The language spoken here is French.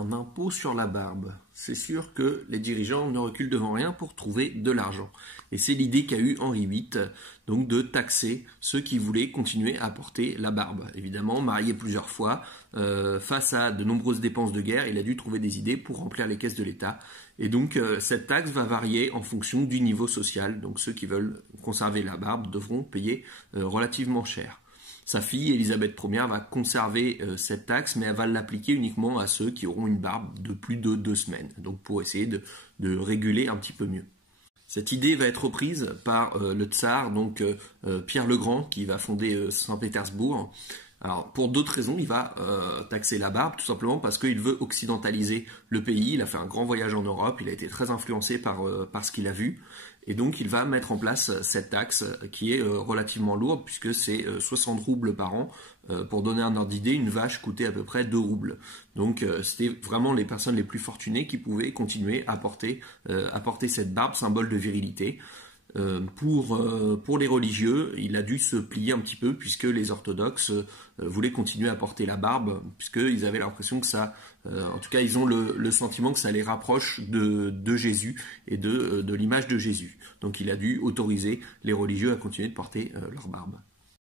Un impôt sur la barbe. C'est sûr que les dirigeants ne reculent devant rien pour trouver de l'argent. Et c'est l'idée qu'a eu Henri VIII, donc de taxer ceux qui voulaient continuer à porter la barbe. Évidemment, marié plusieurs fois, face à de nombreuses dépenses de guerre, il a dû trouver des idées pour remplir les caisses de l'État. Et donc, cette taxe va varier en fonction du niveau social. Donc, ceux qui veulent conserver la barbe devront payer relativement cher. Sa fille, Élisabeth Ier, va conserver cette taxe, mais elle va l'appliquer uniquement à ceux qui auront une barbe de plus de 2 semaines, donc pour essayer de réguler un petit peu mieux. Cette idée va être reprise par le tsar, donc Pierre le Grand, qui va fonder Saint-Pétersbourg. Alors, pour d'autres raisons, il va taxer la barbe, tout simplement parce qu'il veut occidentaliser le pays. Il a fait un grand voyage en Europe, il a été très influencé par ce qu'il a vu. Et donc, il va mettre en place cette taxe qui est relativement lourde, puisque c'est 60 roubles par an. Pour donner un ordre d'idée, une vache coûtait à peu près 2 roubles. Donc, c'était vraiment les personnes les plus fortunées qui pouvaient continuer à porter cette barbe, symbole de virilité. Pour les religieux, il a dû se plier un petit peu puisque les orthodoxes voulaient continuer à porter la barbe, puisqu'ils avaient l'impression que ça, en tout cas ils ont le sentiment que ça les rapproche de Jésus et de l'image de Jésus. Donc il a dû autoriser les religieux à continuer de porter leur barbe.